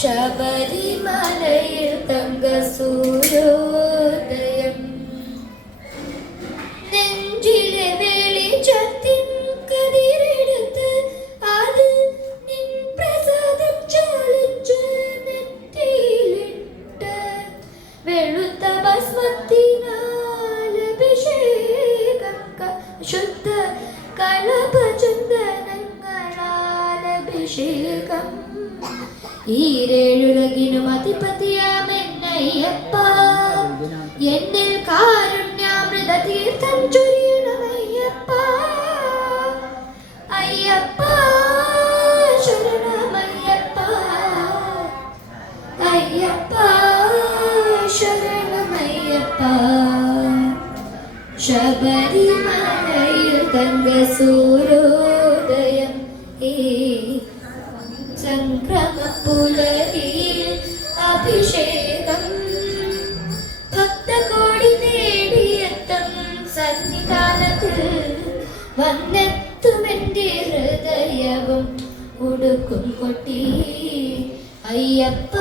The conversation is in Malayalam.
ശബരിമലയിൽ തങ്കസൂര്യോദയം നെഞ്ചിലെ വെളിച്ചത്തിൻ കതിരെടുത്ത് അത് നിൻ പ്രസാദം ചാലിച്ച് നെറ്റിയിലിട്ട് വെളുത്ത ഭസ്മത്തിനാൽ അഭിഷേകം ശുദ്ധ കളഭചന്ദനങ്ങളാൽ അഭിഷേകം ഈരേഴുലകിനും അധിപതിയാമെന്നയ്യപ്പ എന്നിൽ കാരുണ്യാമൃത തീർത്ഥം ചൊരിയണമയ്യപ്പ അയ്യപ്പ ശരണമയ്യപ്പ അയ്യപ്പ ശരണമയ്യപ്പ ശബരിമലയിൽ തങ്കസൂര്യോദയം ഈ സംക്രമപ്പുലരിയിൽ അഭിഷേകം ഭക്തകോടി തേടിയെത്തും സന്നിധാനത്തിൽ വന്നെത്തുമെന്റെ ഹൃദയവും ഉടുക്കും കൊട്ടി അയ്യപ്പ